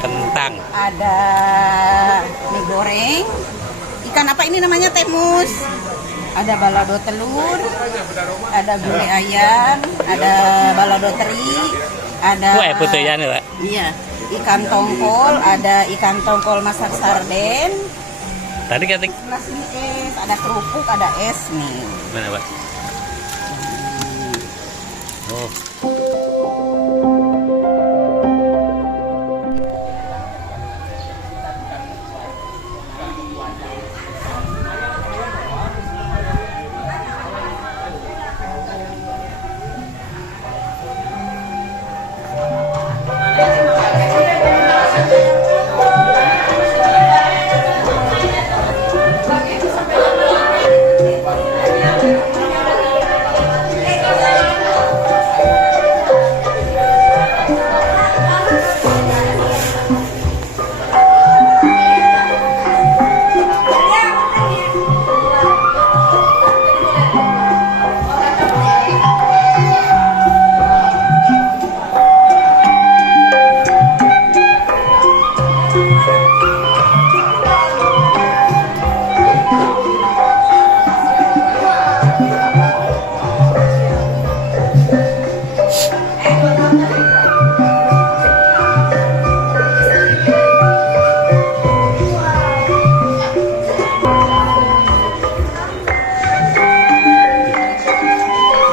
Kentang. Ada mie goreng. Ikan apa ini namanya, temus? Ada balado telur, ada gulai ayam, ada balado teri, ada Putih ya nih, Pak. iya, ikan tongkol, ada ikan tongkol masak sarden. Tadi ketik Sebelah sini es, ada kerupuk, ada es nih. mana, Pak? Oh.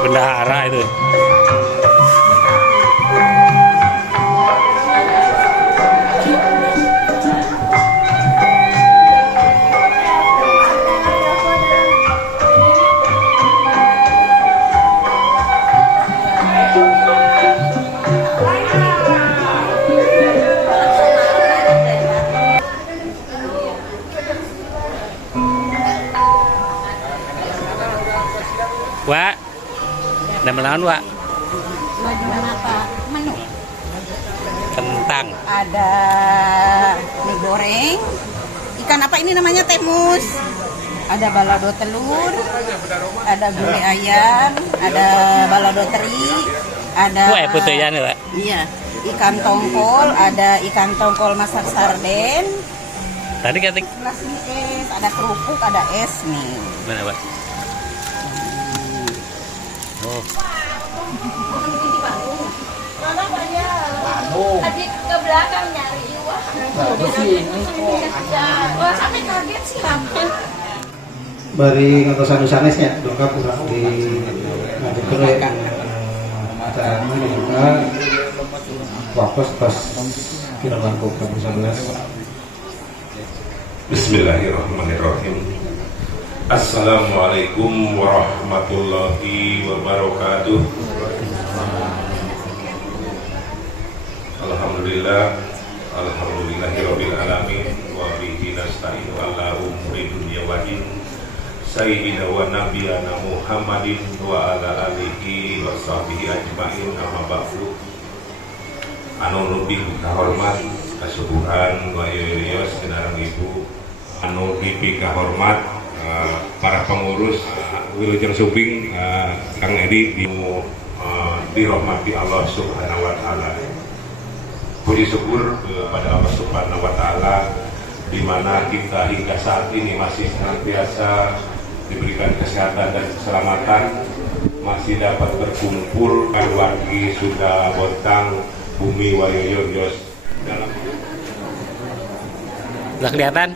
Bendahara itu. Wak, ada melawan, Wak. Gimana Pak? Menu. Kentang. Ada mie goreng. Ikan apa ini namanya, temus? Ada balado telur, ada gulai ayam, ada balado teri, ada Putih ya nih, Pak. iya, ikan tongkol, ada ikan tongkol masak sarden. Tadi ketik Sebelah sini es, ada kerupuk, ada es nih. mana, Pak? Oh. Adik ke belakang nyari Iwa. Wah, sampai kaget sih hampir. Bari ngatosan sanesnya lengkap ulah di ngajak kerja acara ini juga waktu pas kiraman kota 11. Bismillahirrahmanirrahim. Assalamualaikum warahmatullahi wabarakatuh. Alhamdulillah, alhamdulillahirabbil alamin wa bihi nasta'inu ala umuri dunya wa din. Sayyidina wa nabiyana Muhammadin wa ala alihi wa sahbihi ajma'in, amma ba'du. Anu nubi kahormat kasubuhan wa yoyos kenarang ibu, anu dipi kahormat para pengurus Wilujeng Subing, Kang Edi dirahmati Allah Subhanahu wa taala. Puji syukur kepada Allah Subhanahu wa taala di mana kita hingga saat ini masih senantiasa diberikan kesehatan dan keselamatan, masih dapat berkumpul kan wargi sudah bontang bumi wayoyos dalam. Udah kelihatan?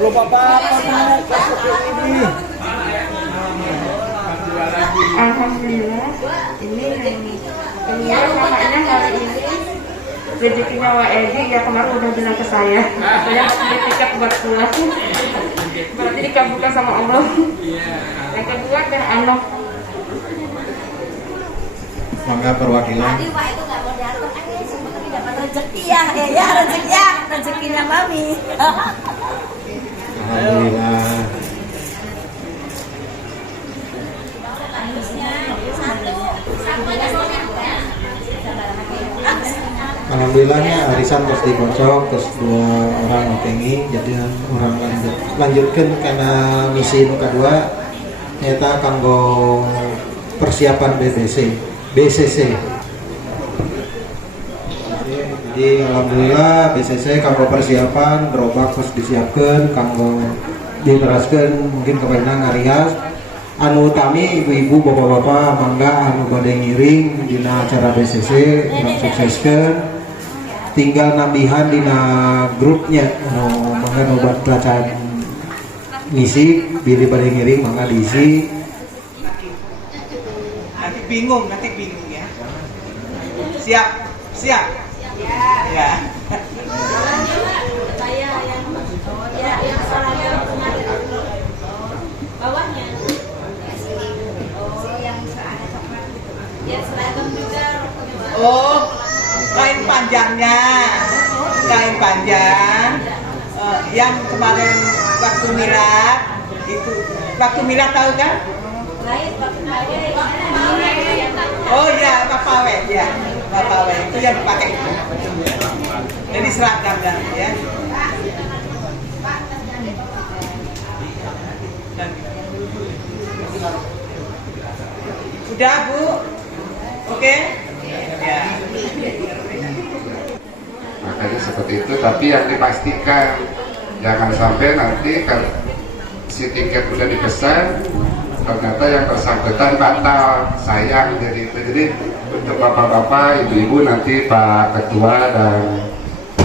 Belum apa-apa ini. Alhamdulillah, ini namanya hari ini rezekinya Wak Edi, ya kemarin udah bilang ke saya beli tiket buat pulang, berarti dikabulkan sama Allah. Yang kedua dan anak mangga perwakilan. Tadi Pak itu nggak mau datang, tapi dapat rezeki ya, rezeki ya, rezekinya Mami. Alhamdulillah. Alhamdulillahnya arisan terus dikocok terus 2 orang otengi jadi orang lanjutkan karena misi nu kedua nyata kanggo persiapan BCC. Jadi alhamdulillah BCC kanggo persiapan gerobak terus disiapkan kanggo diberaskan mungkin kepenang ngarias anu utami ibu-ibu bapak-bapak mangga anu badai ngiring dina acara BCC kurang sukseskan tinggal nambihan dina grupnya anu mangga nu bacaan misi pilih badai ngiring mangga diisi nanti bingung ya siap ya Saya yang salahnya kemarin bawahnya. Ya seragam juga. oh kain panjang yang kemarin waktu milad tahu kan? Lain pakai Oh iya, Papawe itu yang dipakai itu. Jadi seragam dan ya. Udah Bu, oke? Ya. Makanya seperti itu, tapi yang dipastikan jangan sampai nanti kan si tiket udah dipesan ternyata yang bersangkutan batal, sayang. Jadi untuk bapak-bapak, ibu-ibu nanti Pak Ketua dan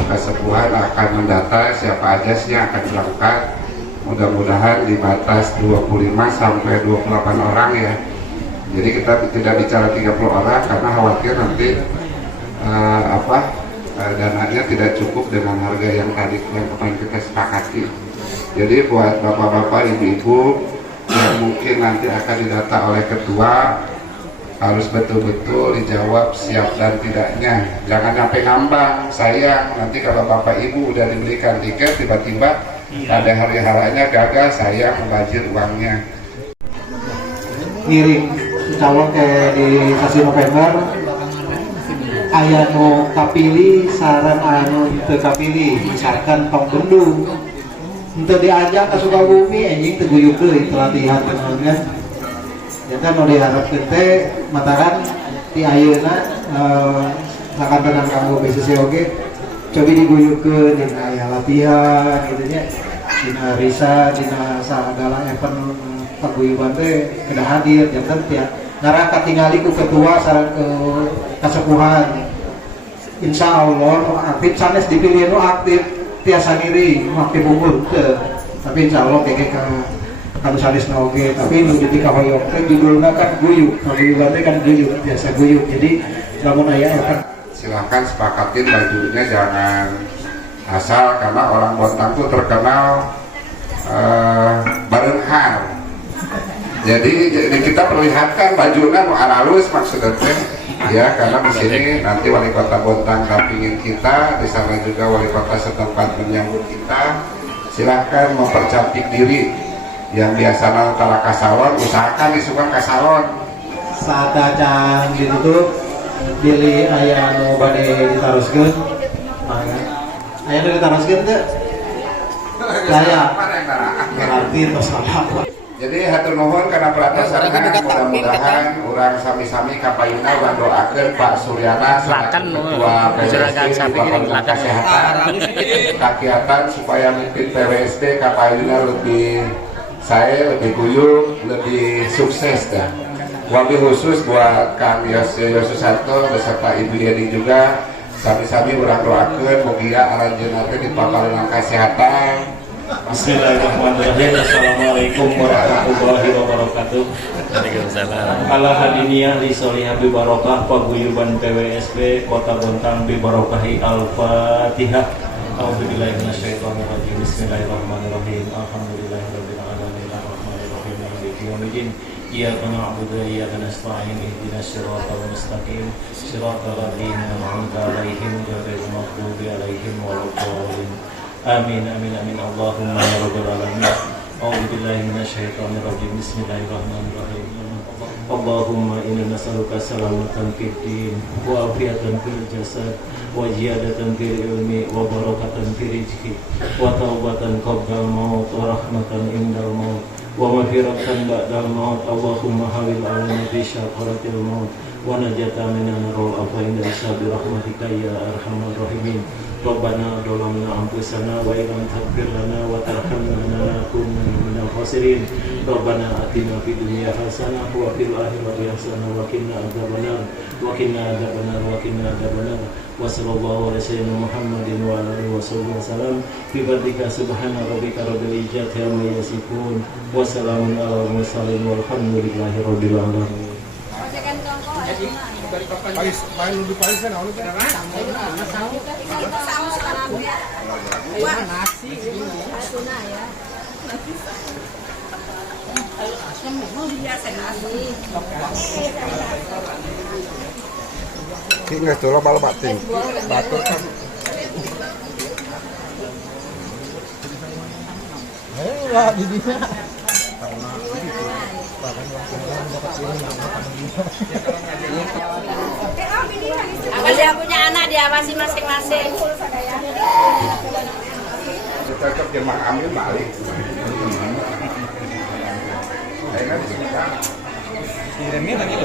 Kesepuhan akan mendata siapa aja sih yang akan berangkat. Mudah-mudahan di batas 25 sampai 28 orang ya. Jadi kita tidak bicara 30 orang karena khawatir nanti dananya tidak cukup dengan harga yang tadi yang kemarin kita sepakati. Jadi buat bapak-bapak, ibu-ibu yang mungkin nanti akan didata oleh ketua harus betul-betul dijawab siap dan tidaknya. Jangan sampai ngambang, sayang nanti kalau bapak ibu udah diberikan tiket tiba-tiba ada hari-harinya gagal, sayang membajir uangnya. ngiring calon kayak di stasiun November aya nu kapili saran anu teu kapili misalkan tong bendung untuk diajak ke Sukabumi anjing teu guyup deui latihan kan eta nu diharapkeun teh mataran ti ayeuna sakantenan kanggo BCC oge cobi diguyupkeun dina aya latihan gitu nya dina risa dina sagala event paguyuban teh kedah hadir janten tia ngaraka tingali ku ketua sareng ke kasepuhan insya Allah aktif sanes dipilih nu aktif tiasa diri aktif unggul tapi insya Allah keke kanu sanes na oge tapi nu jadi kahoyong teh judulna kan guyub paguyuban teh kan guyub biasa guyub jadi lamun aya kan Silahkan sepakatin bajunya jangan asal karena orang Bontang tuh terkenal barenghar. Jadi kita perlihatkan bajunya nu halus maksudnya ya karena di sini nanti wali kota Bontang dampingin kita, di sana juga wali kota setempat menyambut kita. Silahkan mempercantik diri. Yang biasa antara kasalon, usahakan disukan kasalon. saat acan ditutup pilih aya nu bade ditaroskeun aya nu ditaroskeun teh saya berarti tos salah. Jadi hatur nuhun karena perhatian mudah-mudahan orang sami-sami kapayuna urang doakeun Pak Suryana selaku Ketua PWSD Bapak Kesehatan kegiatan supaya mimpin PWSD kapayuna lebih lebih guyup, lebih sukses dah. Wabil khusus buat Kang Yosusanto beserta Ibu Yeni juga sami-sami urang doakeun mugia aranjeunna di paparunan kesehatan. Bismillahirrahmanirrahim. Assalamualaikum warahmatullahi wabarakatuh. Waalaikumsalam. Ala hadiniyah li solihah bi barokah paguyuban PWSB Kota Bontang bi barokahi Al-Fatihah. A'udzubillahi minasyaitonir rajim. Bismillahirrahmanirrahim. Alhamdulillahirabbil alamin arrahmanirrahim maliki yaumiddin. Iyyaka na'budu wa iyyaka nasta'in ihdinas siratal mustaqim siratal ladzina an'amta 'alaihim ghairil maghdubi 'alaihim waladdallin. Amin amin amin Allahumma ya rabbal alamin. A'udzu billahi minasyaitonir rajim. Bismillahirrahmanirrahim. Allahumma inna nas'aluka salamatan fid din wa afiatan fil jasad wa ziyadatan fil ilmi wa barakatan fil rizqi wa taubatan qabla al-maut wa rahmatan indal maut wa maghfiratan ba'dal maut. Allahumma hawil 'alaina bi syafaratil maut wa najatan minan narul afain dari sabi rahmatika ya arhamar rahimin. Rabbana dolamna anfusana wa illam taghfir lana wa tarhamna lanakunanna minal khasirin. Rabbana atina fid dunya hasanah wa fil akhirati hasanah wa qina adzabannar wa qina adzabannar wa qina adzabannar. Wa sallallahu ala sayyidina Muhammadin wa ala alihi wasallam. Bi fadlika subhana rabbika rabbil izzati amma yasifun wa salamun alal mursalin walhamdulillahi rabbil alamin. Kini sudah malam batin, batuk kan. Apa dia punya anak dia masih masing-masing. Kita ke jemaah ambil balik. Kirimnya lagi.